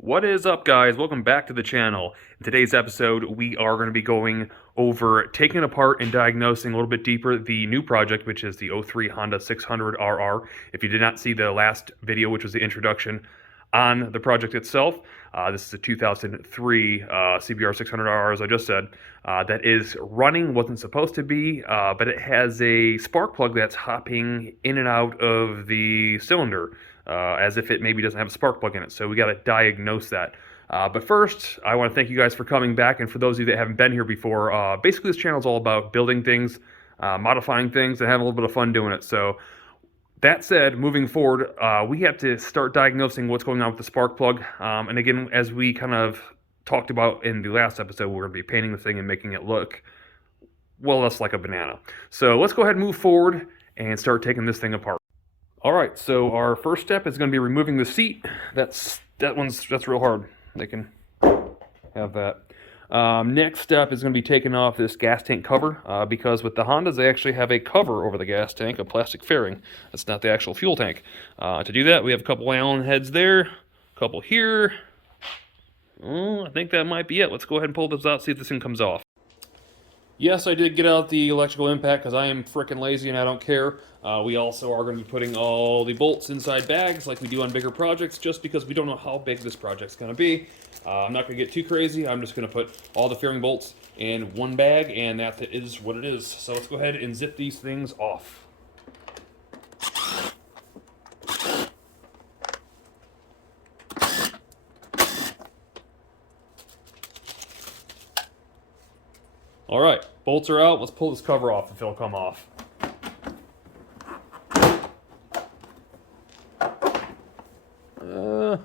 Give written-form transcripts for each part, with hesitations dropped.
What is up, guys? Welcome back to the channel. In today's episode, we are going to be going over taking apart and diagnosing a little bit deeper the new project, which is the '03 Honda 600RR. If you did not see the last video, which was the introduction on the project itself, this is a 2003 CBR600RR, as I just said, that is running, wasn't supposed to be, but it has a spark plug that's hopping in and out of the cylinder. As if it maybe doesn't have a spark plug in it. So we got to diagnose that. But first, I want to thank you guys for coming back. And for those of you that haven't been here before, basically this channel is all about building things, modifying things, and having a little bit of fun doing it. So that said, moving forward, we have to start diagnosing what's going on with the spark plug. And again, as we kind of talked about in the last episode, we're going to be painting the thing and making it look, well, less like a banana. So let's go ahead and move forward and start taking this thing apart. All right, so our first step is going to be removing the seat. That's real hard. They can have that. Next step is going to be taking off this gas tank cover because with the Hondas they actually have a cover over the gas tank, a plastic fairing. That's not the actual fuel tank. To do that, we have a couple Allen heads there, a couple here. I think that might be it. Let's go ahead and pull this out, see if this thing comes off. Yes, I did get out the electrical impact because I am frickin' lazy and I don't care. We also are going to be putting all the bolts inside bags like we do on bigger projects just because we don't know how big this project's going to be. I'm not going to get too crazy. I'm just going to put all the fairing bolts in one bag and that is what it is. So let's go ahead and zip these things off. All right, bolts are out. Let's pull this cover off if it'll come off. It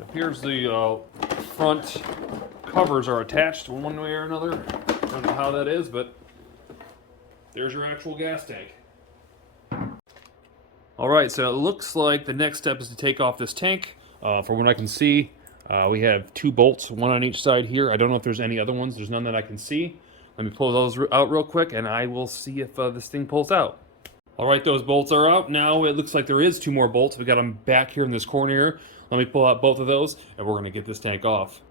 appears the front covers are attached one way or another. I don't know how that is, but there's your actual gas tank. Alright, so it looks like the next step is to take off this tank. From what I can see, we have two bolts, one on each side here. I don't know if there's any other ones. There's none that I can see. Let me pull those out real quick, and I will see if this thing pulls out. Alright, those bolts are out. Now it looks like there is two more bolts. We got them back here in this corner here. Let me pull out both of those, and we're going to get this tank off.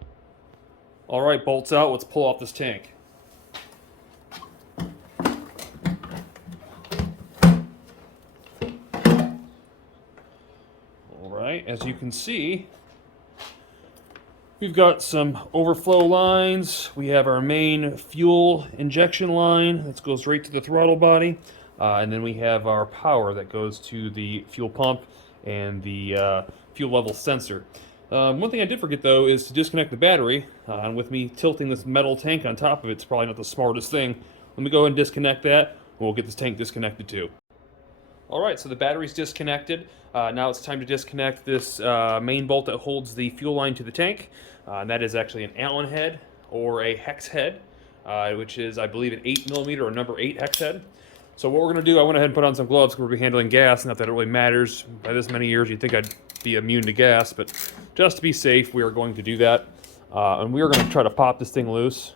Alright, bolts out. Let's pull off this tank. As you can see, we've got some overflow lines. We have our main fuel injection line that goes right to the throttle body. And then we have our power that goes to the fuel pump and the fuel level sensor. One thing I did forget, though, is to disconnect the battery. And with me tilting this metal tank on top of it, it's probably not the smartest thing. Let me go ahead and disconnect that, and we'll get this tank disconnected too. Alright, so the battery's disconnected. Now it's time to disconnect this main bolt that holds the fuel line to the tank. And that is actually an Allen head or a hex head, which is, I believe, an 8mm or number 8 hex head. So what we're going to do, I went ahead and put on some gloves because we'll be handling gas. Not that it really matters. By this many years, you'd think I'd be immune to gas, but just to be safe, we are going to do that. And we are going to try to pop this thing loose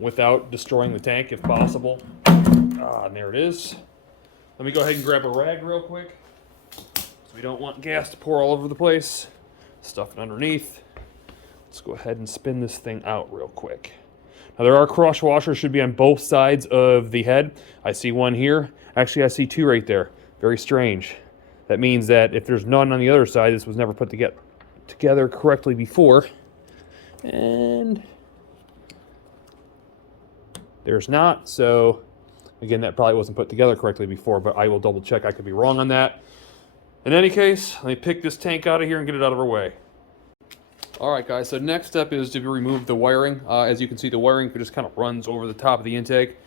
without destroying the tank if possible. And there it is. Let me go ahead and grab a rag real quick, so we don't want gas to pour all over the place. Stuff it underneath. Let's go ahead and spin this thing out real quick. Now there are cross washers, should be on both sides of the head. I see one here. Actually, I see two right there. Very strange. That means that if there's none on the other side, this was never put together correctly before. And there's not, so again, that probably wasn't put together correctly before, but I will double check. I could be wrong on that. In any case, let me pick this tank out of here and get it out of our way. Alright guys, so next step is to remove the wiring. As you can see, the wiring just kind of runs over the top of the intake.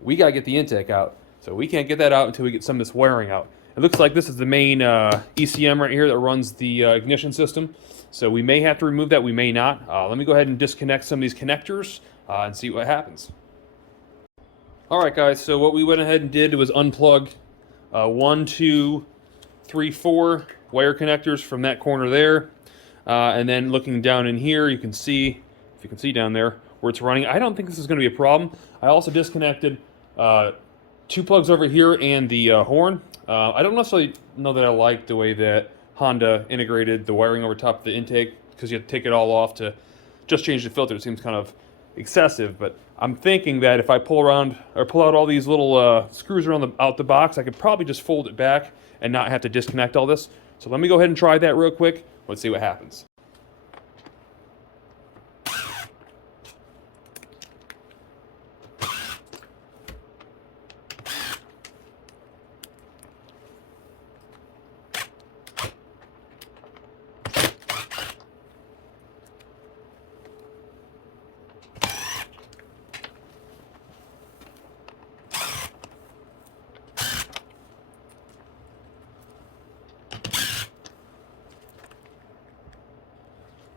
We got to get the intake out. So we can't get that out until we get some of this wiring out. It looks like this is the main ECM right here that runs the ignition system. So we may have to remove that, we may not. Let me go ahead and disconnect some of these connectors and see what happens. Alright guys, so what we went ahead and did was unplug 1, 2, 3, 4 wire connectors from that corner there. And then looking down in here, you can see, if you can see down there, where it's running. I don't think this is going to be a problem. I also disconnected 2 plugs over here and the horn. I don't necessarily know that I like the way that Honda integrated the wiring over top of the intake, because you have to take it all off to just change the filter. It seems kind of excessive, but I'm thinking that if I pull out all these little screws around out the box, I could probably just fold it back and not have to disconnect all this. So let me go ahead and try that real quick. Let's see what happens.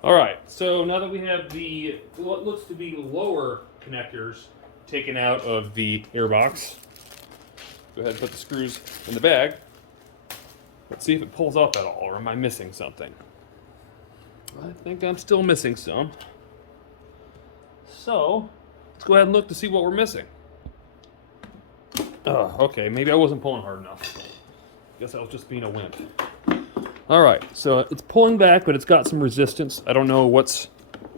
Alright, so now that we have the what looks to be lower connectors taken out of the airbox, go ahead and put the screws in the bag. Let's see if it pulls up at all, or am I missing something? I think I'm still missing some. So, let's go ahead and look to see what we're missing. Okay, maybe I wasn't pulling hard enough. Guess I was just being a wimp. Alright, so it's pulling back, but it's got some resistance. I don't know what's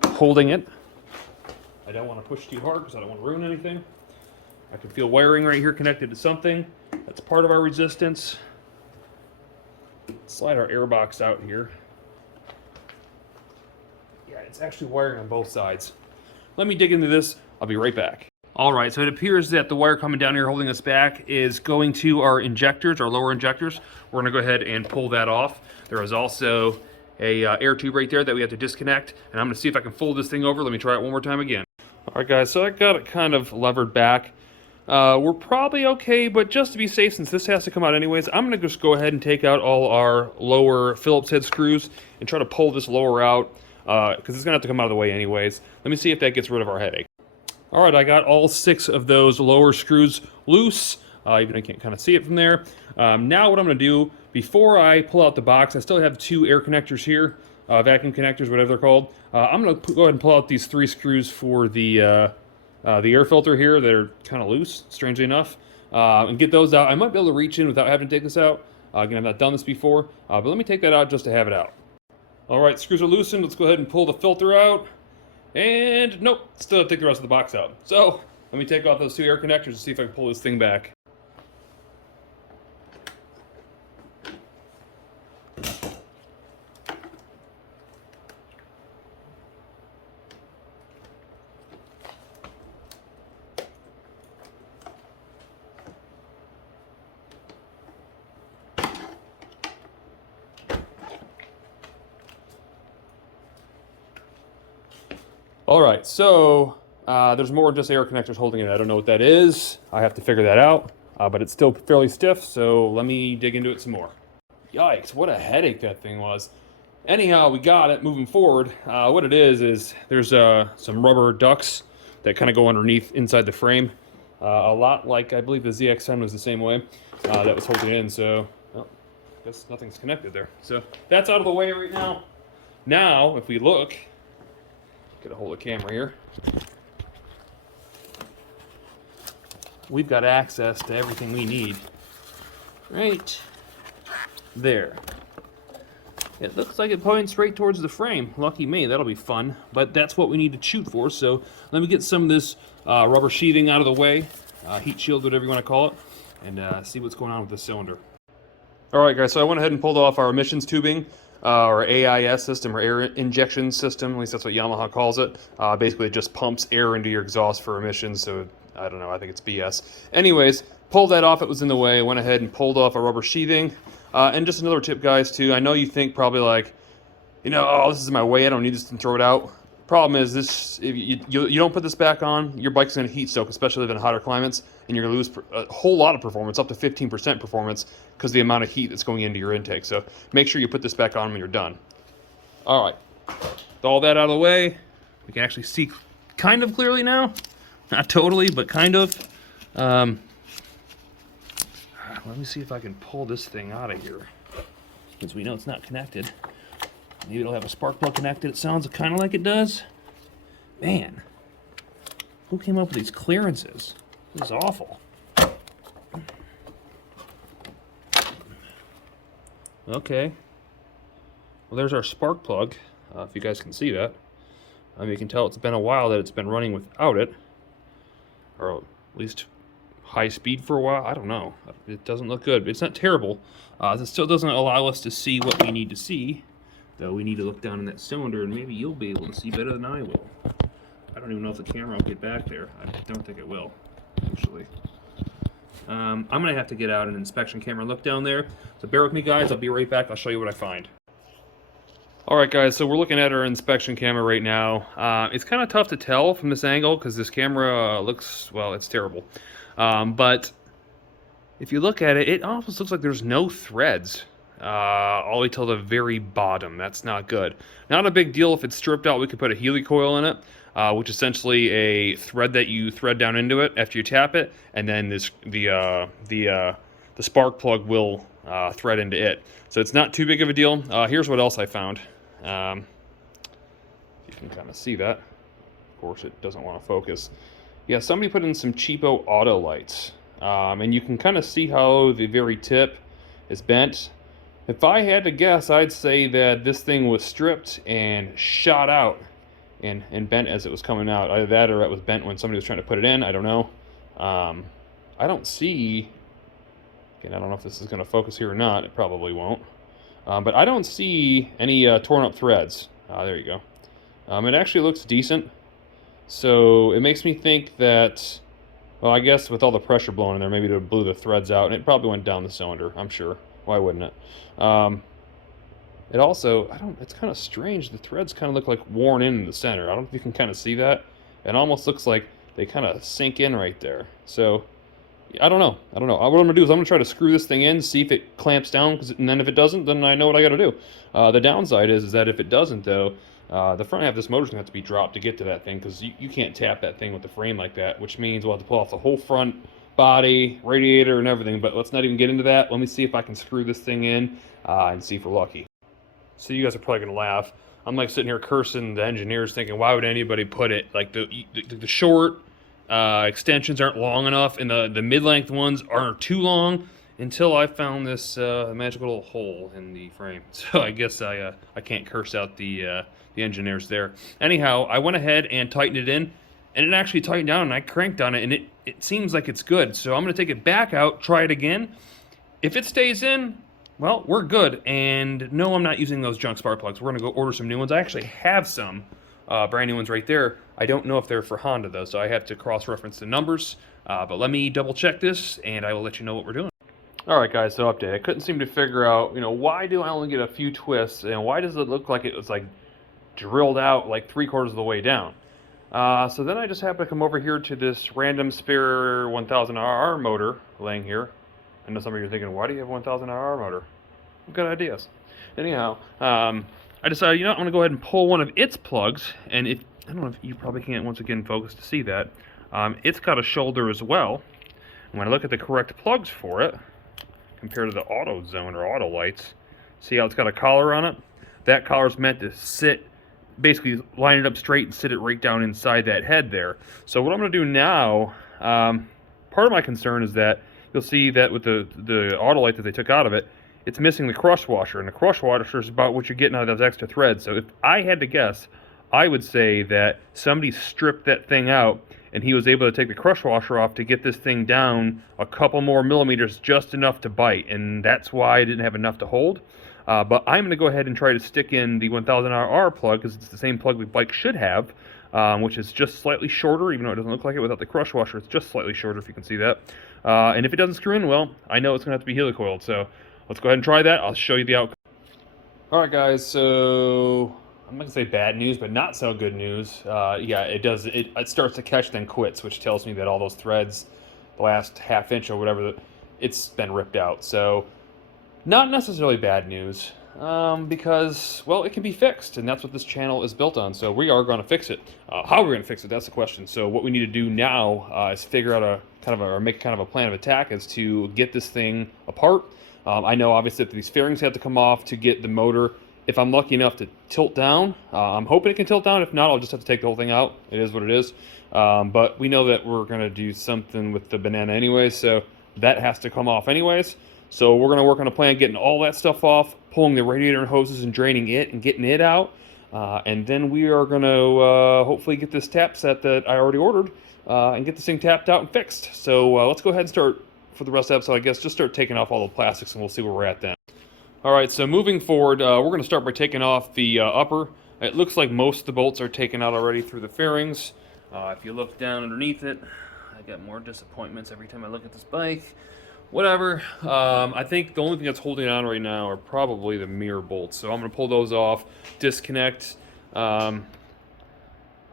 holding it. I don't want to push too hard because I don't want to ruin anything. I can feel wiring right here connected to something. That's part of our resistance. Slide our air box out here. Yeah, it's actually wiring on both sides. Let me dig into this. I'll be right back. Alright, so it appears that the wire coming down here holding us back is going to our injectors, our lower injectors. We're going to go ahead and pull that off. There is also a air tube right there that we have to disconnect, and I'm going to see if I can fold this thing over. Let me try it one more time again. Alright guys, so I got it kind of levered back. We're probably okay, but just to be safe, since this has to come out anyways, I'm going to just go ahead and take out all our lower Phillips head screws and try to pull this lower out, because it's going to have to come out of the way anyways. Let me see if that gets rid of our headache. Alright, I got all 6 of those lower screws loose, even I can't kind of see it from there. Now what I'm going to do, before I pull out the box, I still have 2 air connectors here, vacuum connectors, whatever they're called. I'm going to go ahead and pull out these 3 screws for the air filter here. They're kind of loose, strangely enough, and get those out. I might be able to reach in without having to take this out. Again, I've not done this before, but let me take that out just to have it out. Alright, screws are loosened. Let's go ahead and pull the filter out. And nope, still have to take the rest of the box out. So let me take off those 2 air connectors and see if I can pull this thing back. Alright, so there's more than just air connectors holding it. I don't know what that is. I have to figure that out, but it's still fairly stiff, so let me dig into it some more. Yikes, what a headache that thing was. Anyhow, we got it moving forward. What it is there's some rubber ducts that kind of go underneath inside the frame. A lot like, I believe the ZX10 was the same way. That was holding it in, so well, I guess nothing's connected there. So that's out of the way right now. Now, if we look, get a hold of the camera here. We've got access to everything we need. Right there. It looks like it points straight towards the frame. Lucky me, that'll be fun. But that's what we need to shoot for, so let me get some of this rubber sheathing out of the way. Heat shield, whatever you want to call it. And see what's going on with this cylinder. Alright guys, so I went ahead and pulled off our emissions tubing. Or AIS system, or air injection system, at least that's what Yamaha calls it. Basically it just pumps air into your exhaust for emissions, so I don't know, I think it's BS. Anyways, pulled that off, it was in the way, went ahead and pulled off a rubber sheathing. And just another tip guys too, I know you think probably like, you know, oh, this is in my way, I don't need this, and throw it out. Problem is, this if you don't put this back on, your bike's going to heat soak, especially in hotter climates, and you're going to lose a whole lot of performance, up to 15% performance, because the amount of heat that's going into your intake. So make sure you put this back on when you're done. All right, with all that out of the way, we can actually see kind of clearly now. Not totally, but kind of. Let me see if I can pull this thing out of here, since we know it's not connected. Maybe it'll have a spark plug connected. It sounds kind of like it does. Man, Who came up with these clearances? This is awful. Okay. Well, there's our spark plug, if you guys can see that. You can tell it's been a while that it's been running without it. Or at least high speed for a while. I don't know. It doesn't look good. It's not terrible. It still doesn't allow us to see what we need to see. Though we need to look down in that cylinder, and maybe you'll be able to see better than I will. I don't even know if the camera will get back there. I don't think it will, actually. I'm going to have to get out an inspection camera and look down there. So bear with me, guys. I'll be right back. I'll show you what I find. Alright guys, so we're looking at our inspection camera right now. It's kind of tough to tell from this angle because this camera looks, well, it's terrible. But if you look at it, it almost looks like there's no threads all the way till the very bottom. That's not good. Not a big deal if it's stripped out. We could put a helicoil in it, which is essentially a thread that you thread down into it after you tap it, and then the spark plug will thread into it. So it's not too big of a deal. Here's what else I found. You can kind of see that. Of course, it doesn't want to focus. Yeah, somebody put in some cheapo auto lights. And you can kind of see how the very tip is bent. If I had to guess, I'd say that this thing was stripped and shot out and bent as it was coming out. Either that or it was bent when somebody was trying to put it in. I don't know. I don't see... Again, I don't know if this is going to focus here or not. It probably won't. But I don't see any torn up threads. There you go. It actually looks decent. So it makes me think that, well, I guess with all the pressure blowing in there, maybe it blew the threads out, and it probably went down the cylinder, I'm sure. Why wouldn't it? It also, it's kind of strange. The threads kind of look like worn in the center. I don't know if you can kind of see that. It almost looks like they kind of sink in right there. So I don't know. What I'm going to do is I'm going to try to screw this thing in, see if it clamps down, and then if it doesn't, then I know what I got to do. The downside is that if it doesn't, though, the front half of this motor's going to have to be dropped to get to that thing, because you can't tap that thing with the frame like that, which means we'll have to pull off the whole front body, radiator, and everything. But let's not even get into that. Let me see if I can screw this thing in and see if we're lucky. So you guys are probably going to laugh. I'm like sitting here cursing the engineers, thinking, why would anybody put it like the short extensions aren't long enough, and the mid-length ones aren't too long, until I found this magical little hole in the frame. So I guess I can't curse out the engineers there. Anyhow, I went ahead and tightened it in, and it actually tightened down, and I cranked on it, and it seems like it's good. So I'm going to take it back out, try it again. If it stays in, well, we're good. And no, I'm not using those junk spark plugs. We're going to go order some new ones. I actually have some brand new ones right there. I don't know if they're for Honda, though, so I have to cross-reference the numbers. But let me double-check this, and I will let you know what we're doing. Alright guys, so update. I couldn't seem to figure out, why do I only get a few twists, and why does it look like it was like drilled out like 3/4 of the way down? So then I just happened to come over here to this random spare 1000RR motor laying here. I know some of you are thinking, why do you have a 1000RR motor? Good ideas. Anyhow, I decided, I'm going to go ahead and pull one of its plugs, and I don't know if you probably can't once again focus to see that. It's got a shoulder as well. And when I look at the correct plugs for it, compared to the auto zone or auto lights, see how it's got a collar on it? That collar is meant to sit, basically line it up straight and sit it right down inside that head there. So what I'm going to do now, part of my concern is that you'll see that with the auto light that they took out of it, it's missing the crush washer, and the crush washer is about what you're getting out of those extra threads. So if I had to guess, I would say that somebody stripped that thing out, and he was able to take the crush washer off to get this thing down a couple more millimeters, just enough to bite, and that's why I didn't have enough to hold. But I'm going to go ahead and try to stick in the 1000RR plug, because it's the same plug the bike should have, which is just slightly shorter, even though it doesn't look like it without the crush washer. It's just slightly shorter, if you can see that. And if it doesn't screw in, well, I know it's going to have to be helicoiled, so let's go ahead and try that. I'll show you the outcome. Alright guys, so I'm not going to say bad news, but not so good news. Yeah, it starts to catch, then quits, which tells me that all those threads, the last ½ inch or whatever, it's been ripped out. So, not necessarily bad news, because, well, it can be fixed, and that's what this channel is built on. So we are going to fix it. How we're going to fix it, that's the question. So what we need to do now is figure out make kind of a plan of attack as to get this thing apart. I know obviously that these fairings have to come off to get the motor if I'm lucky enough to tilt down. I'm hoping it can tilt down. If not, I'll just have to take the whole thing out. It is what it is. But we know that we're going to do something with the banana anyways, so that has to come off anyways. So we're going to work on a plan getting all that stuff off, pulling the radiator and hoses and draining it and getting it out. And then we are going to hopefully get this tap set that I already ordered and get this thing tapped out and fixed. So let's go ahead and start for the rest of the episode, I guess. Just start taking off all the plastics and we'll see where we're at then. All right, so moving forward, we're going to start by taking off the upper. It looks like most of the bolts are taken out already through the fairings. If you look down underneath it, I get more disappointments every time I look at this bike. Whatever. I think the only thing that's holding it on right now are probably the mirror bolts. So I'm going to pull those off, disconnect. I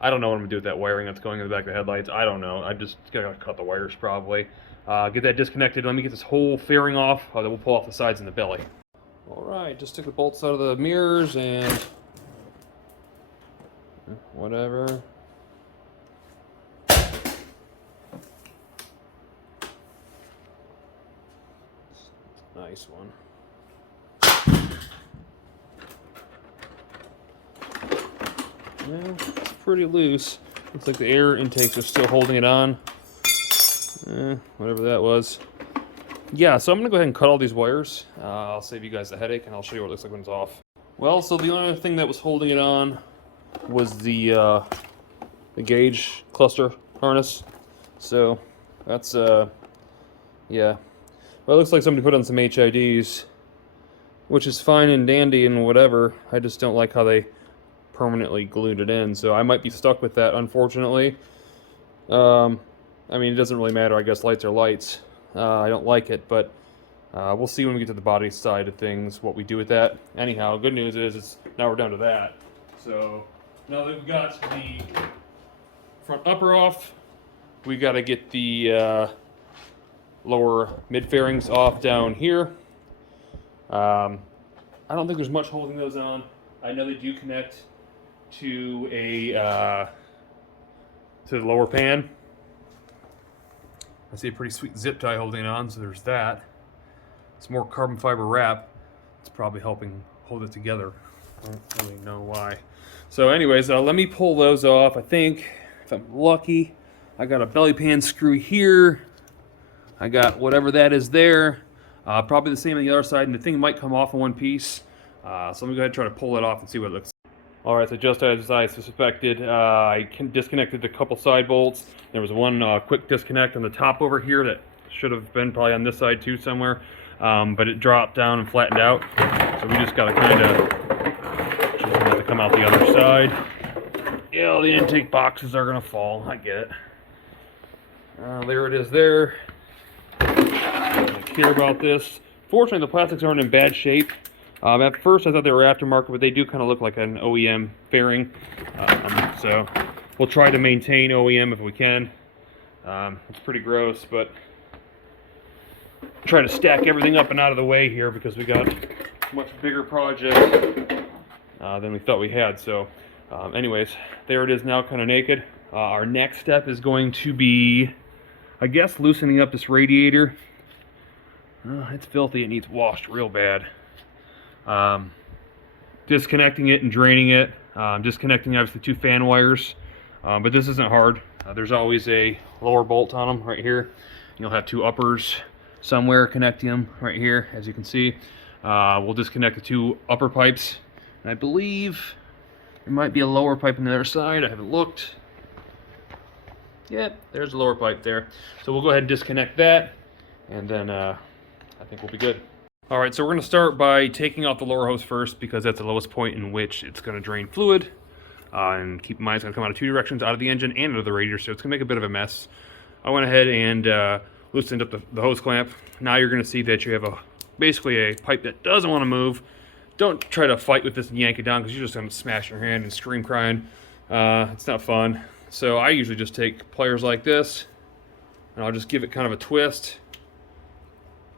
don't know what I'm going to do with that wiring that's going in the back of the headlights. I don't know. I just got to cut the wires probably. Get that disconnected. Let me get this whole fairing off. Then we'll pull off the sides and the belly. All right, just took the bolts out of the mirrors and whatever. Nice one. Well, it's pretty loose. Looks like the air intakes are still holding it on. Whatever that was. Yeah, so I'm going to go ahead and cut all these wires. I'll save you guys the headache, and I'll show you what it looks like when it's off. Well, so the only other thing that was holding it on was the gauge cluster harness. So that's, yeah. Well, it looks like somebody put on some HIDs, which is fine and dandy and whatever. I just don't like how they permanently glued it in, so I might be stuck with that, unfortunately. I mean, it doesn't really matter. I guess lights are lights. I don't like it, but we'll see when we get to the body side of things what we do with that. Anyhow, good news is now we're down to that. So now that we've got the front upper off, we got to get the lower mid fairings off down here. I don't think there's much holding those on. I know they do connect to a to the lower pan. I see a pretty sweet zip tie holding it on, so there's that. It's more carbon fiber wrap. It's probably helping hold it together. I don't really know why. So anyways, let me pull those off. I think, if I'm lucky, I got a belly pan screw here. I got whatever that is there. Probably the same on the other side, and the thing might come off in one piece. So let me go ahead and try to pull it off and see what it looks like. All right, so just as I suspected, I disconnected a couple side bolts. There was one quick disconnect on the top over here that should have been probably on this side too somewhere, but it dropped down and flattened out. So we just got to kind of have to come out the other side. Yeah, the intake boxes are gonna fall. I get it. There it is. There. I don't care about this. Fortunately, the plastics aren't in bad shape. At first I thought they were aftermarket, but they do kind of look like an OEM fairing. So we'll try to maintain OEM if we can. It's pretty gross, but try to stack everything up and out of the way here because we got a much bigger project than we thought we had. So anyways, there it is now, kind of naked. Our next step is going to be, I guess, loosening up this radiator. It's filthy. It needs washed real bad. Disconnecting it and draining it, disconnecting obviously two fan wires, but this isn't hard. There's always a lower bolt on them right here. You'll have two uppers somewhere connecting them right here, as you can see. We'll disconnect the two upper pipes, and I believe there might be a lower pipe on the other side. I haven't looked. Yep, there's a lower pipe there. So we'll go ahead and disconnect that, and then I think we'll be good. All right, so we're going to start by taking off the lower hose first because that's the lowest point in which it's going to drain fluid. And keep in mind, it's going to come out of two directions, out of the engine and out of the radiator, so it's going to make a bit of a mess. I went ahead and loosened up the hose clamp. Now you're going to see that you have basically a pipe that doesn't want to move. Don't try to fight with this and yank it down because you're just going to smash your hand and scream crying. It's not fun. So I usually just take pliers like this, and I'll just give it kind of a twist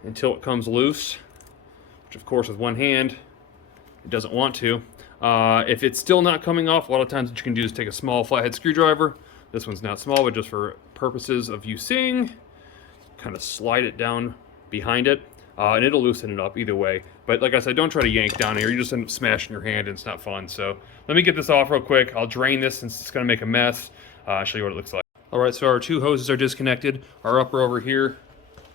until it comes loose. Which of course with one hand, it doesn't want to. If it's still not coming off, a lot of times what you can do is take a small flathead screwdriver. This one's not small, but just for purposes of you seeing, kind of slide it down behind it. and it'll loosen it up either way. But like I said, don't try to yank down here. You just end up smashing your hand and it's not fun. So let me get this off real quick. I'll drain this since it's going to make a mess. I'll show you what it looks like. All right, so our two hoses are disconnected. Our upper over here,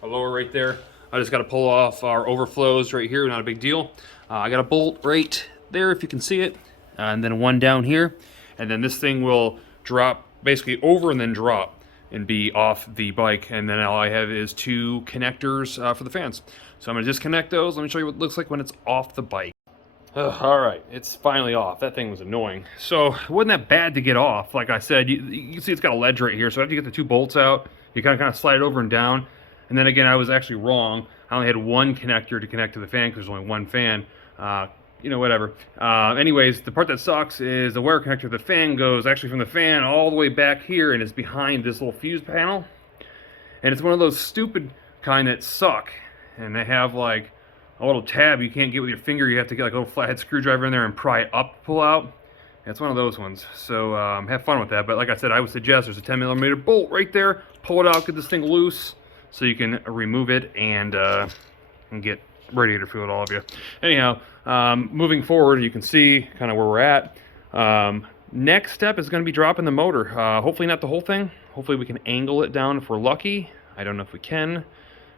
our lower right there. I just got to pull off our overflows right here, not a big deal. I got a bolt right there if you can see it, and then one down here. And then this thing will drop basically over and then drop and be off the bike. And then all I have is two connectors for the fans. So I'm gonna disconnect those. Let me show you what it looks like when it's off the bike. All right, it's finally off. That thing was annoying. So it wasn't that bad to get off. Like I said, you can see it's got a ledge right here. So after you get the two bolts out, you kind of slide it over and down. And then again, I was actually wrong. I only had one connector to connect to the fan because there's only one fan. You know, whatever. Anyways, the part that sucks is the wire connector to the fan goes actually from the fan all the way back here and is behind this little fuse panel. And it's one of those stupid kind that suck. And they have like a little tab you can't get with your finger. You have to get like a little flathead screwdriver in there and pry it up, pull out. It's one of those ones. So have fun with that. But like I said, I would suggest there's a 10mm bolt right there. Pull it out, get this thing loose so you can remove it and get radiator fluid all of you. Anyhow, moving forward, you can see kind of where we're at. Next step is going to be dropping the motor. Hopefully not the whole thing. Hopefully we can angle it down if we're lucky. I don't know if we can.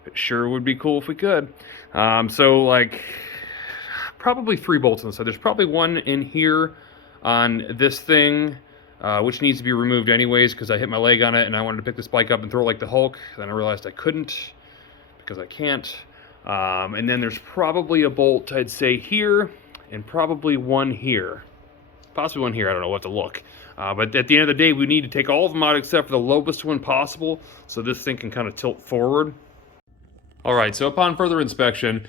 It sure would be cool if we could. So like probably 3 bolts on the side. There's probably one in here on this thing, which needs to be removed anyways because I hit my leg on it and I wanted to pick this bike up and throw it like the Hulk. Then I realized I couldn't because I can't. And then there's probably a bolt, I'd say here, and probably one here. Possibly one here, I don't know, we'll have to look. But at the end of the day, we need to take all of them out except for the lowest one possible, so this thing can kind of tilt forward. All right, so upon further inspection,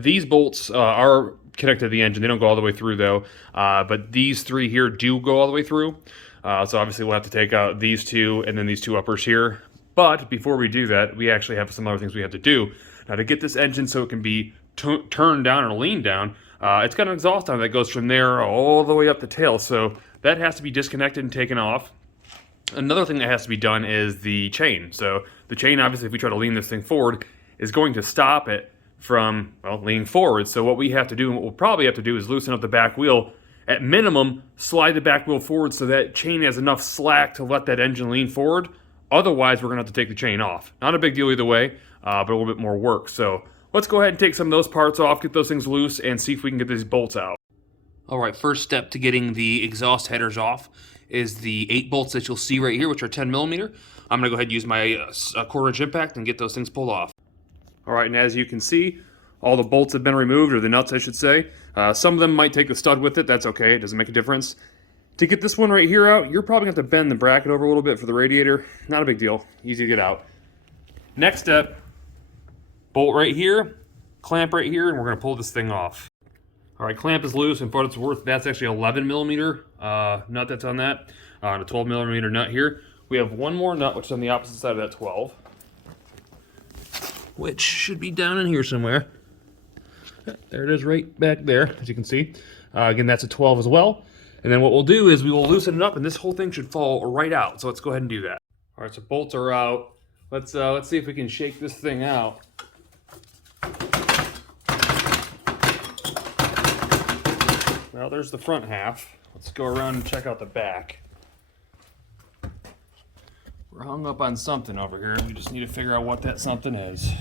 these bolts are connected to the engine. They don't go all the way through though, but these 3 here do go all the way through. So obviously we'll have to take out these 2 and then these 2 uppers here. But before we do that, we actually have some other things we have to do. Now to get this engine so it can be turned down or leaned down, it's got an exhaust on that goes from there all the way up the tail. So that has to be disconnected and taken off. Another thing that has to be done is the chain. So the chain, obviously, if we try to lean this thing forward, is going to stop it from, well, leaning forward. So what we have to do, and what we'll probably have to do, is loosen up the back wheel. At minimum, slide the back wheel forward so that chain has enough slack to let that engine lean forward. Otherwise, we're gonna have to take the chain off. Not a big deal either way, but a little bit more work. So let's go ahead and take some of those parts off, get those things loose, and see if we can get these bolts out. All right, first step to getting the exhaust headers off is the 8 bolts that you'll see right here, which are 10mm. I'm gonna go ahead and use my 1/4" impact and get those things pulled off. All right, and as you can see, all the bolts have been removed, or the nuts, I should say. Some of them might take the stud with it. That's okay, it doesn't make a difference. To get this one right here out, you're probably gonna have to bend the bracket over a little bit for the radiator. Not a big deal, easy to get out. Next step, bolt right here, clamp right here, and we're gonna pull this thing off. All right, clamp is loose, and for what it's worth, that's actually 11mm nut that's on that, and a 12mm nut here. We have one more nut, which is on the opposite side of that 12, which should be down in here somewhere. There it is right back there, as you can see. Again, that's a 12 as well. And then what we'll do is we will loosen it up, and this whole thing should fall right out. So let's go ahead and do that. All right, so bolts are out. Let's see if we can shake this thing out. Well, there's the front half. Let's go around and check out the back. We're hung up on something over here. We just need to figure out what that something is.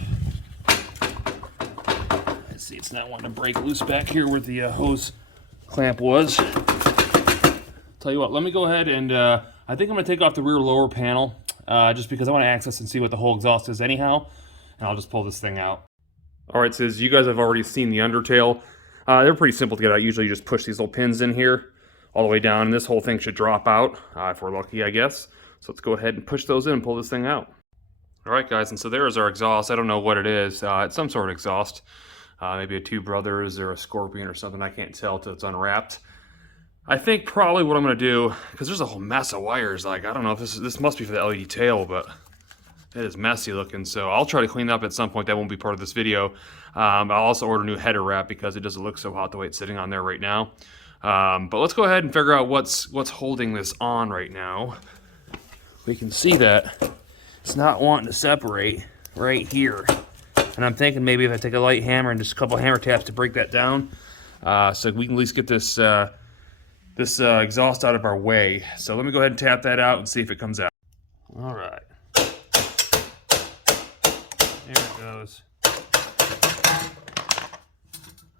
Let's see, it's not wanting to break loose back here where the hose clamp was. Tell you what, let me go ahead and I think I'm going to take off the rear lower panel just because I want to access and see what the whole exhaust is anyhow. And I'll just pull this thing out. All right, so as you guys have already seen the undertail, they're pretty simple to get out. Usually you just push these little pins in here all the way down, and this whole thing should drop out if we're lucky, I guess. So let's go ahead and push those in and pull this thing out. All right, guys, and so there's our exhaust. I don't know what it is. It's some sort of exhaust. Maybe a Two Brothers or a Scorpion or something. I can't tell till it's unwrapped. I think probably what I'm going to do, because there's a whole mess of wires. Like, I don't know if this must be for the LED tail, but it is messy looking. So I'll try to clean it up at some point. That won't be part of this video. I'll also order a new header wrap because it doesn't look so hot the way it's sitting on there right now. But let's go ahead and figure out what's holding this on right now. We can see that it's not wanting to separate right here. And I'm thinking maybe if I take a light hammer and just a couple hammer taps to break that down, so we can at least get this exhaust out of our way. So let me go ahead and tap that out and see if it comes out. All right. There it goes.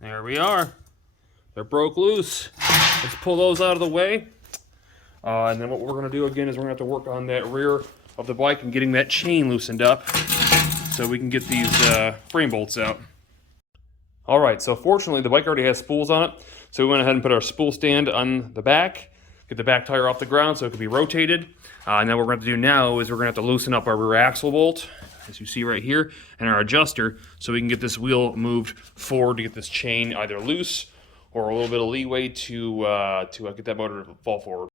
There we are. They're broke loose. Let's pull those out of the way. And then what we're going to do again is we're going to have to work on that rear of the bike and getting that chain loosened up so we can get these frame bolts out. Alright, so fortunately the bike already has spools on it, so we went ahead and put our spool stand on the back, get the back tire off the ground so it can be rotated. And then what we're going to do now is we're going to have to loosen up our rear axle bolt, as you see right here, and our adjuster, so we can get this wheel moved forward to get this chain either loose or a little bit of leeway to get that motor to fall forward.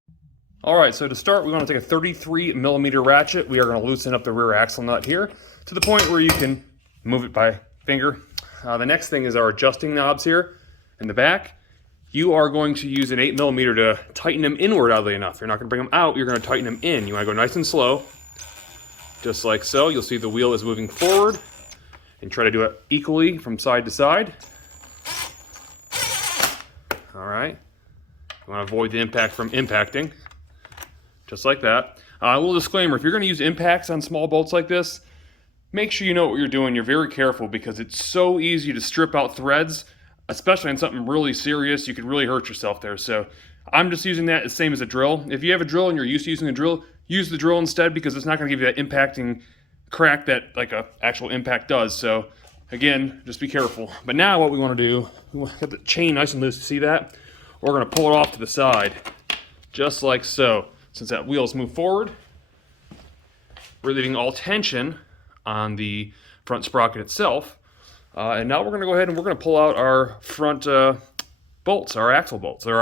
Alright, so to start, we're going to take a 33mm ratchet. We are going to loosen up the rear axle nut here to the point where you can move it by finger. The next thing is our adjusting knobs here in the back. You are going to use an 8mm to tighten them inward, oddly enough. You're not going to bring them out, you're going to tighten them in. You want to go nice and slow, just like so. You'll see the wheel is moving forward, and try to do it equally from side to side. Alright, you want to avoid the impact from impacting, just like that. A little disclaimer, if you're going to use impacts on small bolts like this, make sure you know what you're doing. You're very careful because it's so easy to strip out threads, especially on something really serious. You could really hurt yourself there. So I'm just using that the same as a drill. If you have a drill and you're used to using a drill, use the drill instead because it's not going to give you that impacting crack that like a actual impact does. So again, just be careful. But now what we want to do, we want to get the chain nice and loose. See that? We're going to pull it off to the side, just like so. Since that wheel's moved forward, we're leaving all tension on the front sprocket itself. And now we're going to go ahead and we're going to pull out our front bolts, our axle bolts, or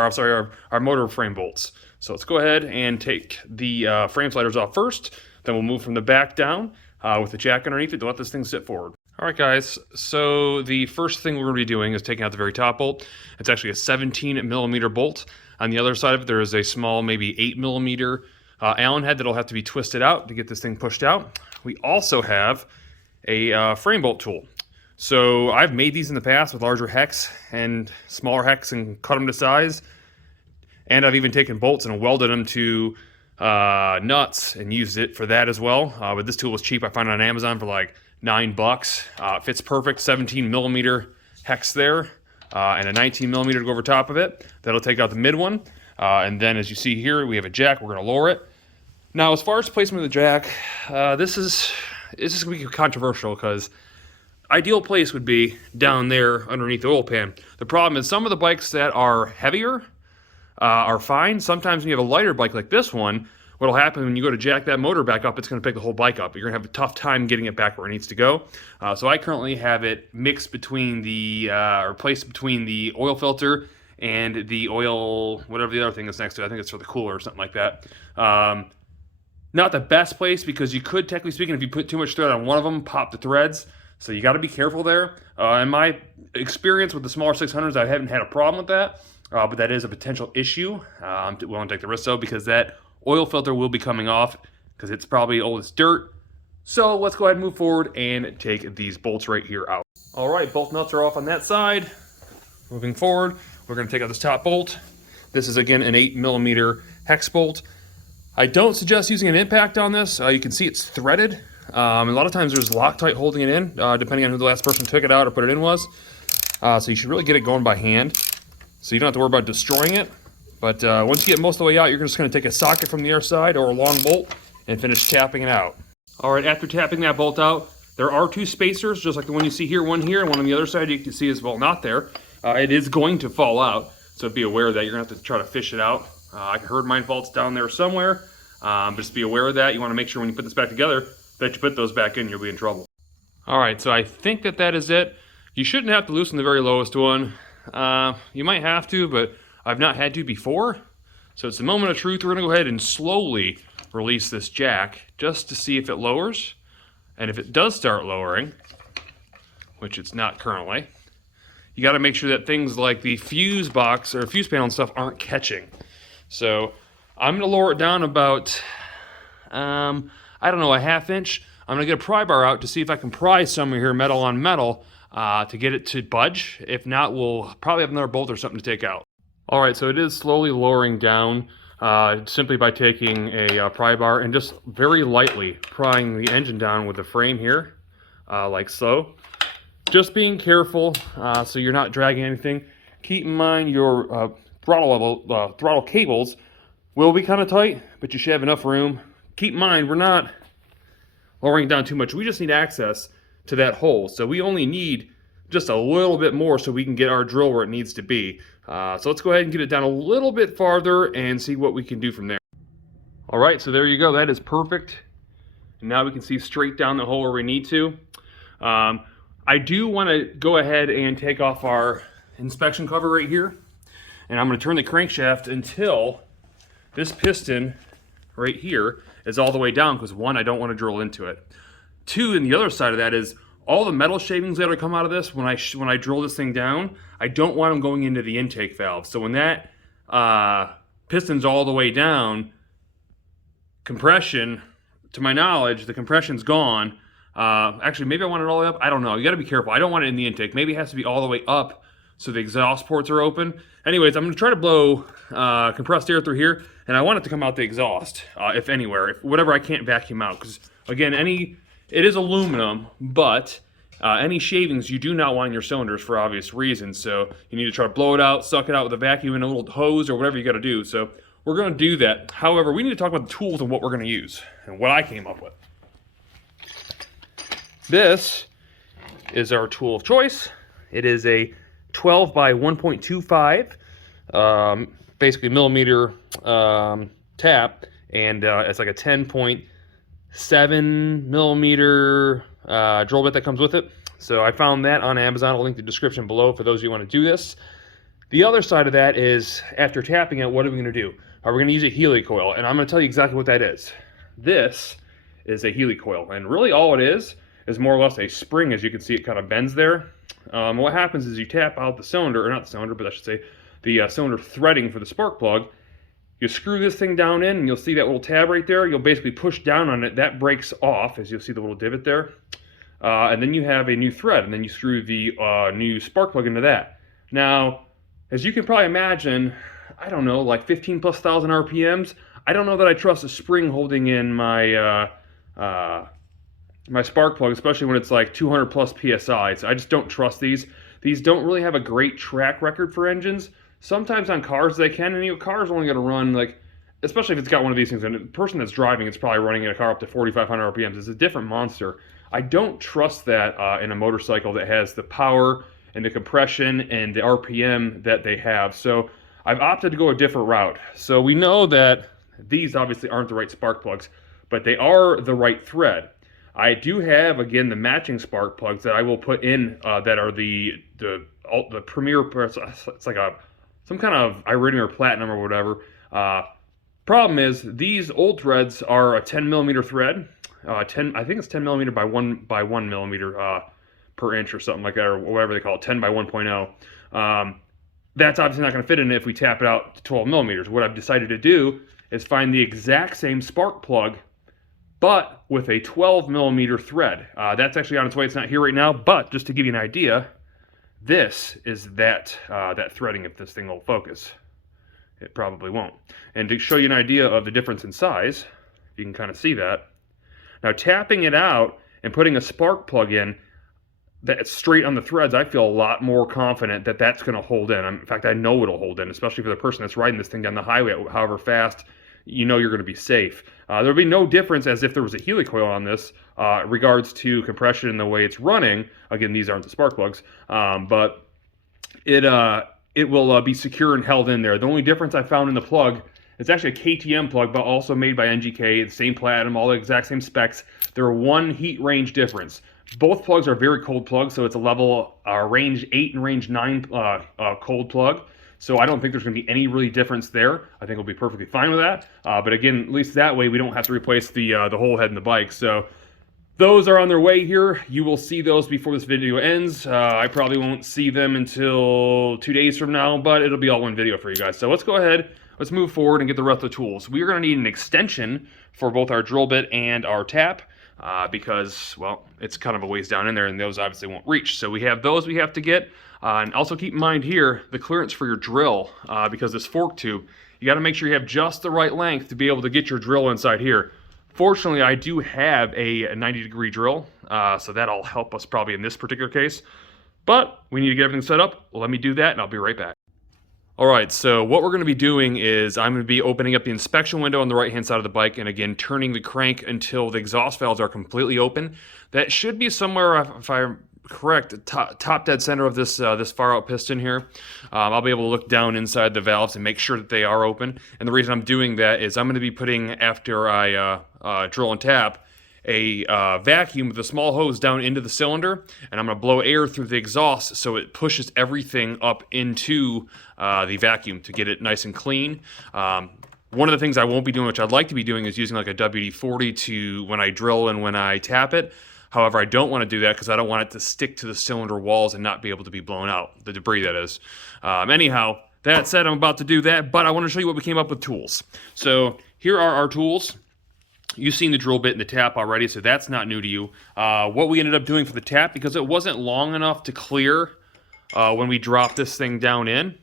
our motor frame bolts. So let's go ahead and take the frame sliders off first. Then we'll move from the back down with the jack underneath it to let this thing sit forward. All right, guys, so the first thing we're going to be doing is taking out the very top bolt. It's actually a 17mm bolt. On the other side of it, there is a small, maybe 8mm Allen head that'll have to be twisted out to get this thing pushed out. We also have a frame bolt tool. So I've made these in the past with larger hex and smaller hex and cut them to size. And I've even taken bolts and welded them to nuts and used it for that as well. But this tool was cheap. I found it on Amazon for like $9. It fits perfect, 17mm hex there. And a 19mm to go over top of it. That'll take out the mid one. And then as you see here, we have a jack. We're going to lower it. Now, as far as placement of the jack, this is going to be controversial because ideal place would be down there underneath the oil pan. The problem is some of the bikes that are heavier are fine. Sometimes when you have a lighter bike like this one, what'll happen when you go to jack that motor back up, it's going to pick the whole bike up. You're going to have a tough time getting it back where it needs to go. So I currently have it mixed between the, or placed between the oil filter and the oil, whatever the other thing is next to it. I think it's for the cooler or something like that. Not the best place because you could, technically speaking, if you put too much thread on one of them, pop the threads. So you got to be careful there. In my experience with the smaller 600s, I haven't had a problem with that. But that is a potential issue. I'm willing to take the risk though because that oil filter will be coming off because it's probably old as dirt. So let's go ahead and move forward and take these bolts right here out. All right, both nuts are off on that side. Moving forward, we're going to take out this top bolt. This is again an 8mm hex bolt. I don't suggest using an impact on this. You can see it's threaded. A lot of times there's Loctite holding it in, depending on who the last person took it out or put it in was. So you should really get it going by hand. So you don't have to worry about destroying it. But once you get most of the way out, you're just going to take a socket from the other side or a long bolt and finish tapping it out. All right, after tapping that bolt out, there are two spacers, just like the one you see here, one here, and one on the other side you can see is, well, not there. It is going to fall out, so be aware of that. You're going to have to try to fish it out. I heard mine fault's down there somewhere. But just be aware of that. You want to make sure when you put this back together that you put those back in, you'll be in trouble. All right, so I think that is it. You shouldn't have to loosen the very lowest one. You might have to, but I've not had to before. So it's the moment of truth. We're going to go ahead and slowly release this jack just to see if it lowers. And if it does start lowering, which it's not currently, you got to make sure that things like the fuse box or fuse panel and stuff aren't catching. So I'm going to lower it down about, I don't know, a 1/2 inch. I'm gonna get a pry bar out to see if I can pry some here metal on metal to get it to budge. If not, we'll probably have another bolt or something to take out. All right, so it is slowly lowering down simply by taking a pry bar and just very lightly prying the engine down with the frame here, like so. Just being careful so you're not dragging anything. Keep in mind your throttle cables will be kind of tight, but you should have enough room. Keep in mind, we're not lowering it down too much. We just need access to that hole. So we only need just a little bit more so we can get our drill where it needs to be. So let's go ahead and get it down a little bit farther and see what we can do from there. All right, so there you go. That is perfect. And now we can see straight down the hole where we need to. I do want to go ahead and take off our inspection cover right here. And I'm going to turn the crankshaft until this piston right here is all the way down, because one, I don't want to drill into it. Two, and the other side of that is all the metal shavings that are come out of this, when I drill this thing down, I don't want them going into the intake valve. So when that piston's all the way down, compression, to my knowledge, the compression's gone. Actually, maybe I want it all the way up. I don't know. You got to be careful. I don't want it in the intake. Maybe it has to be all the way up so the exhaust ports are open. Anyways, I'm going to try to blow compressed air through here, and I want it to come out the exhaust, if anywhere, whatever I can't vacuum out. Because, again, it is aluminum, but any shavings you do not want in your cylinders for obvious reasons. So you need to try to blow it out, suck it out with a vacuum and a little hose or whatever you got to do. So we're going to do that. However, we need to talk about the tools and what we're going to use and what I came up with. This is our tool of choice. It is a 12 by 1.25, basically millimeter tap, and it's like a 10.7 millimeter drill bit that comes with it. So I found that on Amazon. I'll link the description below for those of you who want to do this. The other side of that is, after tapping it, what are we going to do? We're going to use a helicoil, and I'm going to tell you exactly what that is. This is a helicoil, and really all it is more or less a spring. As you can see, it kind of bends there. What happens is you tap out the cylinder, or not the cylinder, but I should say the cylinder threading for the spark plug. You screw this thing down in, and you'll see that little tab right there. You'll basically push down on it. That breaks off, as you'll see the little divot there. And then you have a new thread, and then you screw the new spark plug into that. Now, as you can probably imagine, I don't know, like 15 plus thousand RPMs. I don't know that I trust a spring holding in my my spark plug, especially when it's like 200 plus PSI. So I just don't trust these. These don't really have a great track record for engines. Sometimes on cars they can, and cars only going to run, like, especially if it's got one of these things, and the person that's driving it's probably running in a car up to 4,500 RPMs. It's a different monster. I don't trust that in a motorcycle that has the power and the compression and the RPM that they have. So I've opted to go a different route. So we know that these obviously aren't the right spark plugs, but they are the right thread. I do have, again, the matching spark plugs that I will put in that are the premier. It's like some kind of iridium or platinum or whatever. Problem is, these old threads are a 10 millimeter thread. I think it's 10 millimeter by 1 millimeter per inch or something like that, or whatever they call it, 10 by 1.0. That's obviously not going to fit in it if we tap it out to 12 millimeters. What I've decided to do is find the exact same spark plug, but with a 12 millimeter thread. That's actually on its way. It's not here right now, but just to give you an idea, this is that threading, if this thing will focus. It probably won't. And to show you an idea of the difference in size, you can kind of see that. Now, tapping it out and putting a spark plug in that's straight on the threads, I feel a lot more confident that that's going to hold in. In fact, I know it'll hold in, especially for the person that's riding this thing down the highway, however fast, you know you're going to be safe. There'll be no difference as if there was a helicoil on this regards to compression and the way it's running. Again, these aren't the spark plugs, but it will be secure and held in there. The only difference I found in the plug, it's actually a KTM plug, but also made by NGK, the same platinum, all the exact same specs. They're one heat range difference. Both plugs are very cold plugs, so it's a level range 8 and range 9 cold plug. So I don't think there's going to be any really difference there. I think we'll be perfectly fine with that. But again, at least that way we don't have to replace the whole head in the bike. So those are on their way here. You will see those before this video ends. I probably won't see them until 2 days from now, but it'll be all one video for you guys. So let's go ahead. Let's move forward and get the rest of the tools. We are going to need an extension for both our drill bit and our tap. because, well, it's kind of a ways down in there, and those obviously won't reach. So we have those we have to get. And also keep in mind here, the clearance for your drill, because this fork tube, you got to make sure you have just the right length to be able to get your drill inside here. Fortunately, I do have a 90-degree drill, so that'll help us probably in this particular case. But we need to get everything set up. Well, let me do that, and I'll be right back. All right, so what we're going to be doing is I'm going to be opening up the inspection window on the right-hand side of the bike, and again, turning the crank until the exhaust valves are completely open. That should be somewhere, if I'm correct, top dead center of this this far out piston here. I'll be able to look down inside the valves and make sure that they are open. And the reason I'm doing that is I'm going to be putting, after I drill and tap, a vacuum with a small hose down into the cylinder, and I'm going to blow air through the exhaust so it pushes everything up into the vacuum to get it nice and clean. One of the things I won't be doing, which I'd like to be doing, is using like a WD-40 to when I drill and when I tap it. However, I don't want to do that because I don't want it to stick to the cylinder walls and not be able to be blown out, the debris that is. Anyhow, that said, I'm about to do that, but I want to show you what we came up with tools. So here are our tools. You've seen the drill bit and the tap already, so that's not new to you. What we ended up doing for the tap, because it wasn't long enough to clear when we dropped this thing down in.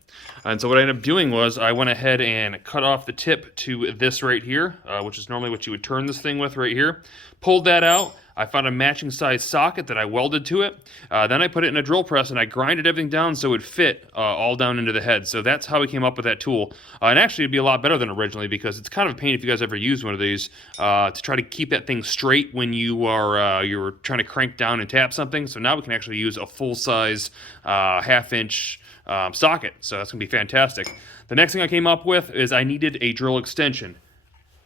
And so what I ended up doing was I went ahead and cut off the tip to this right here, which is normally what you would turn this thing with right here. Pulled that out. I found a matching size socket that I welded to it. Then I put it in a drill press and I grinded everything down so it would fit all down into the head. So that's how we came up with that tool. And actually it'd be a lot better than originally because it's kind of a pain if you guys ever used one of these to try to keep that thing straight when you are you're trying to crank down and tap something. So now we can actually use a full-size half-inch socket. So that's going to be fantastic. The next thing I came up with is I needed a drill extension.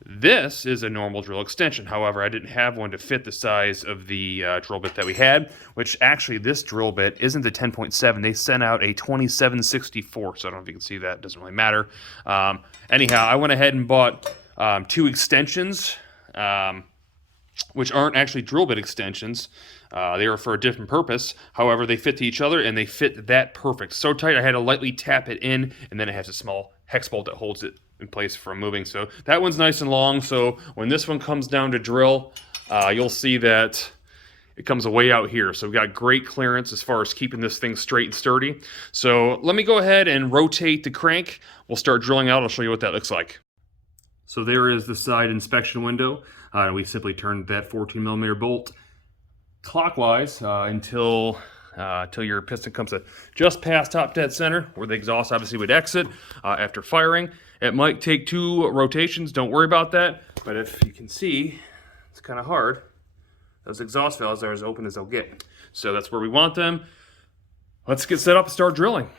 This is a normal drill extension. However, I didn't have one to fit the size of the drill bit that we had, which actually this drill bit isn't the 10.7. They sent out a 2764, so I don't know if you can see that. It doesn't really matter. Anyhow, I went ahead and bought 2 extensions, which aren't actually drill bit extensions. They are for a different purpose. However, they fit to each other, and they fit that perfect. So tight, I had to lightly tap it in, and then it has a small hex bolt that holds it in place from moving. So that one's nice and long, so when this one comes down to drill, you'll see that it comes way out here. So we've got great clearance as far as keeping this thing straight and sturdy. So let me go ahead and rotate the crank. We'll start drilling out. I'll show you what that looks like. So there is the side inspection window. We simply turned that 14mm bolt clockwise until your piston comes just past top dead center, where the exhaust obviously would exit after firing. It might take 2 rotations, don't worry about that, but if you can see, it's kind of hard. Those exhaust valves are as open as they'll get. So that's where we want them. Let's get set up and start drilling.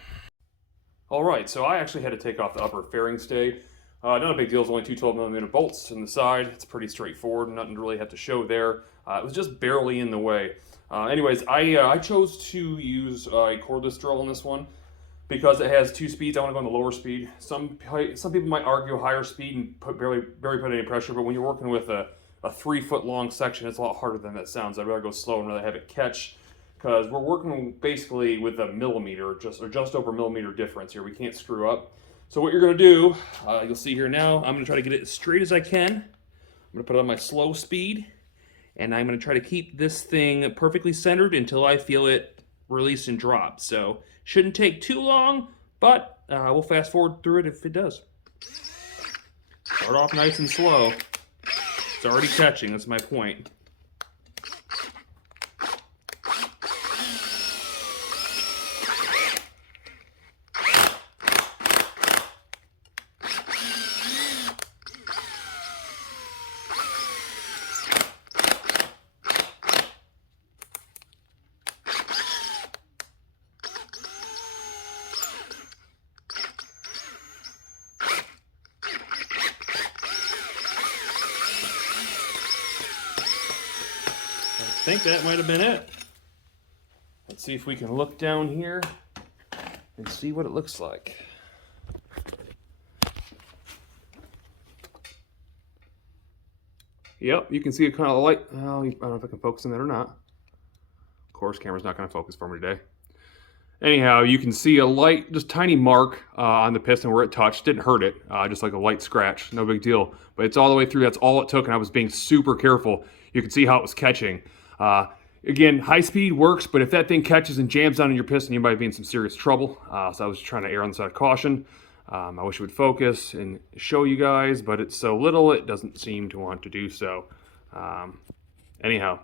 All right, so I actually had to take off the upper fairing stay. Not a big deal, it's only 2 12mm bolts on the side. It's pretty straightforward, nothing to really have to show there. It was just barely in the way. Anyways, I chose to use a cordless drill on this one because it has 2 speeds. I want to go on the lower speed. Some people might argue higher speed and barely put any pressure, but when you're working with a 3-foot long section, it's a lot harder than that sounds. I'd rather go slow and rather have it catch, because we're working basically with a millimeter, or just over a millimeter difference here. We can't screw up. So what you're going to do, you'll see here now, I'm going to try to get it as straight as I can. I'm going to put it on my slow speed, and I'm going to try to keep this thing perfectly centered until I feel it release and drop. So shouldn't take too long, but we'll fast forward through it if it does. Start off nice and slow. It's already catching, that's my point. I think that might have been it. Let's see if we can look down here and see what it looks like. Yep, you can see it kind of light. Well, I don't know if I can focus on that or not. Of course, camera's not going to focus for me today. Anyhow, you can see a light, just tiny mark on the piston where it touched. Didn't hurt it, just like a light scratch, no big deal. But it's all the way through, that's all it took, and I was being super careful. You can see how it was catching. Again, high speed works, but if that thing catches and jams down in your piston, you might be in some serious trouble. So I was trying to err on the side of caution. I wish it would focus and show you guys, but it's so little, it doesn't seem to want to do so. Anyhow,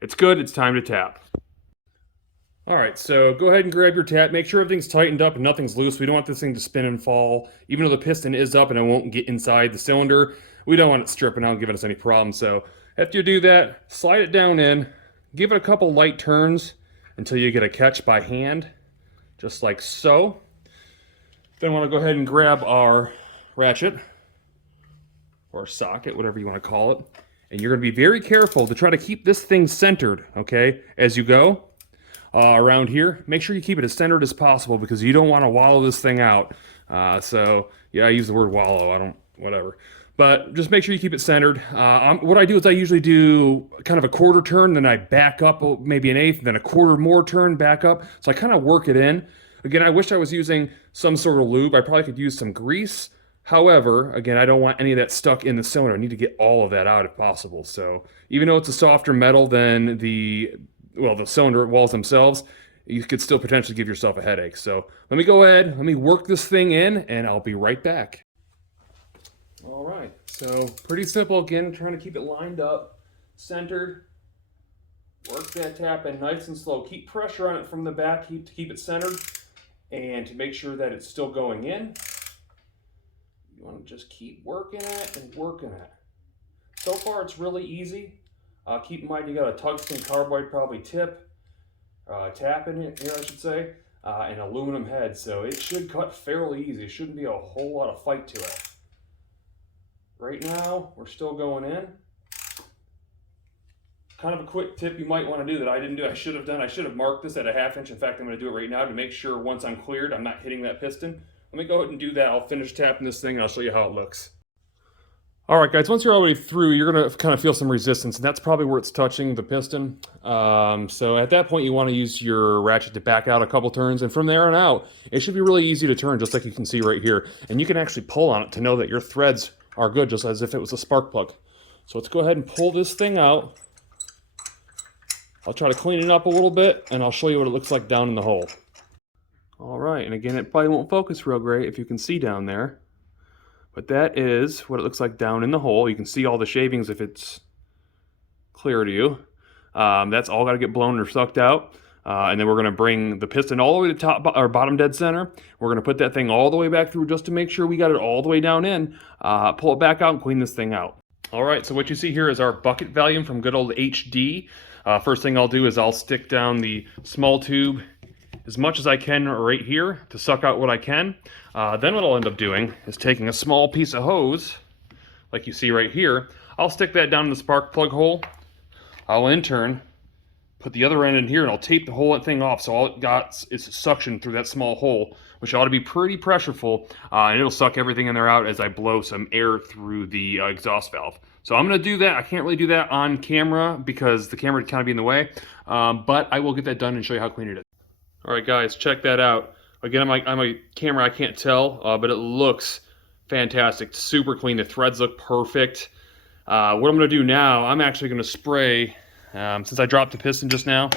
it's good, it's time to tap. All right, so go ahead and grab your tap. Make sure everything's tightened up and nothing's loose. We don't want this thing to spin and fall. Even though the piston is up and it won't get inside the cylinder, we don't want it stripping out and giving us any problems. So after you do that, slide it down in, give it a couple light turns until you get a catch by hand, just like so. Then we want to go ahead and grab our ratchet, or socket, whatever you want to call it. And you're going to be very careful to try to keep this thing centered, okay, as you go. Around here, make sure you keep it as centered as possible because you don't want to wallow this thing out. So yeah, I use the word wallow, whatever. But just make sure you keep it centered. What I do is I usually do kind of a quarter turn, then I back up maybe an eighth, then a quarter more turn, back up. So I kind of work it in. Again, I wish I was using some sort of lube. I probably could use some grease. However, again, I don't want any of that stuck in the cylinder. I need to get all of that out if possible. So even though it's a softer metal than the cylinder walls themselves, you could still potentially give yourself a headache. So let me go ahead, let me work this thing in, and I'll be right back. All right, so pretty simple. Again, trying to keep it lined up, centered. Work that tap in nice and slow. Keep pressure on it from the back to keep it centered, and to make sure that it's still going in. You want to just keep working it and working it. So far, it's really easy. Keep in mind you got a tungsten carbide probably tip, tap in it here I should say, and aluminum head, so it should cut fairly easy. It shouldn't be a whole lot of fight to it. Right now, we're still going in. Kind of a quick tip you might want to do that I didn't do, I should have done. I should have marked this at a 1/2 inch. In fact, I'm going to do it right now to make sure once I'm cleared, I'm not hitting that piston. Let me go ahead and do that. I'll finish tapping this thing and I'll show you how it looks. All right, guys, once you're all the way through, you're going to kind of feel some resistance, and that's probably where it's touching the piston. So at that point, you want to use your ratchet to back out a couple turns, and from there on out, it should be really easy to turn, just like you can see right here. And you can actually pull on it to know that your threads are good, just as if it was a spark plug. So let's go ahead and pull this thing out. I'll try to clean it up a little bit, and I'll show you what it looks like down in the hole. All right, and again, it probably won't focus real great if you can see down there. But that is what it looks like down in the hole. You can see all the shavings if it's clear to you. That's all got to get blown or sucked out. And then we're going to bring the piston all the way to top or bottom dead center. We're going to put that thing all the way back through just to make sure we got it all the way down in. Pull it back out and clean this thing out. All right, so what you see here is our bucket volume from good old HD. First thing I'll do is I'll stick down the small tube as much as I can right here to suck out what I can. Then what I'll end up doing is taking a small piece of hose, like you see right here. I'll stick that down in the spark plug hole. I'll in turn put the other end in here, and I'll tape the whole thing off so all it got is suction through that small hole, which ought to be pretty pressureful, and it'll suck everything in there out as I blow some air through the exhaust valve. So I'm going to do that. I can't really do that on camera because the camera would kind of be in the way, but I will get that done and show you how clean it is. All right, guys, check that out. Again, on my camera, I can't tell, but it looks fantastic. Super clean. The threads look perfect. What I'm going to do now, I'm actually going to spray, since I dropped the piston just now,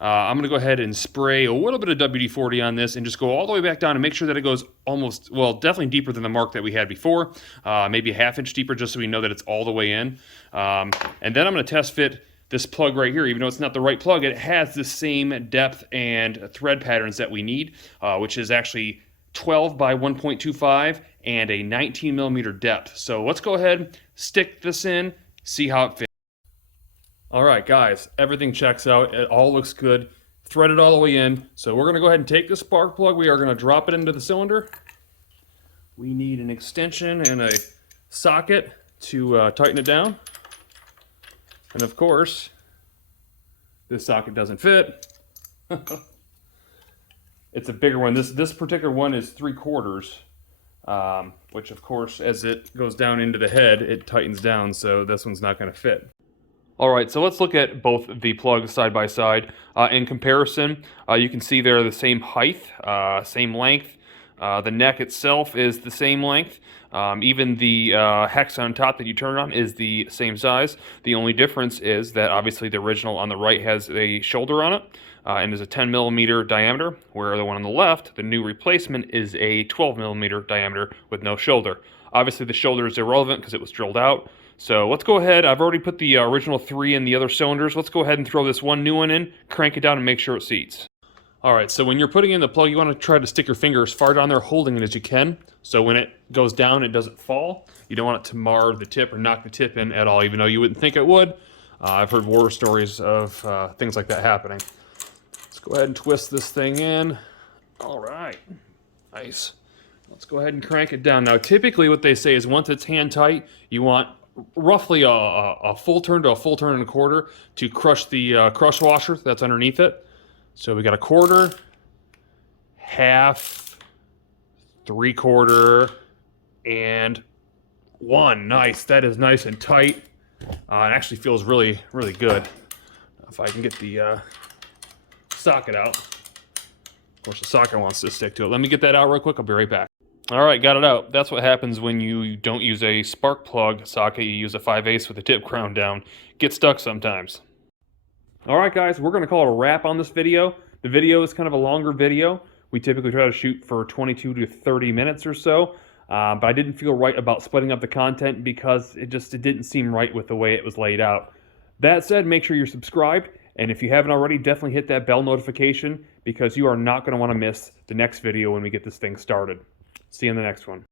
I'm going to go ahead and spray a little bit of WD-40 on this and just go all the way back down and make sure that it goes almost, well, definitely deeper than the mark that we had before, maybe a 1/2 inch deeper just so we know that it's all the way in. And then I'm going to test fit this plug right here. Even though it's not the right plug, it has the same depth and thread patterns that we need, which is actually 12 by 1.25 and a 19 millimeter depth. So let's go ahead, stick this in, see how it fits. All right, guys, everything checks out. It all looks good. Threaded all the way in. So we're going to go ahead and take the spark plug. We are going to drop it into the cylinder. We need an extension and a socket to tighten it down. And of course, this socket doesn't fit. It's a bigger one. This particular one is 3/4, which of course, as it goes down into the head, it tightens down, so this one's not going to fit. All right, so let's look at both the plugs side by side. In comparison, you can see they're the same height, same length. The neck itself is the same length. Even the hex on top that you turn on is the same size. The only difference is that obviously the original on the right has a shoulder on it and is a 10 millimeter diameter, where the one on the left, the new replacement, is a 12 millimeter diameter with no shoulder. Obviously the shoulder is irrelevant because it was drilled out. So let's go ahead. I've already put the original 3 in the other cylinders. Let's go ahead and throw this one new one in, crank it down, and make sure it seats. All right, so when you're putting in the plug, you want to try to stick your finger as far down there holding it as you can. So when it goes down, it doesn't fall. You don't want it to mar the tip or knock the tip in at all, even though you wouldn't think it would. I've heard war stories of things like that happening. Let's go ahead and twist this thing in. All right, nice. Let's go ahead and crank it down. Now, typically what they say is once it's hand tight, you want roughly a full turn to a full turn and a quarter to crush the crush washer that's underneath it. So we got a quarter, half, 3/4, and 1. Nice. That is nice and tight. It actually feels really, really good. If I can get the socket out. Of course, the socket wants to stick to it. Let me get that out real quick. I'll be right back. All right, got it out. That's what happens when you don't use a spark plug socket. You use a 5/8 with the tip ground down. Get stuck sometimes. All right, guys, we're going to call it a wrap on this video. The video is kind of a longer video. We typically try to shoot for 22 to 30 minutes or so, but I didn't feel right about splitting up the content because it didn't seem right with the way it was laid out. That said, make sure you're subscribed, and if you haven't already, definitely hit that bell notification because you are not going to want to miss the next video when we get this thing started. See you in the next one.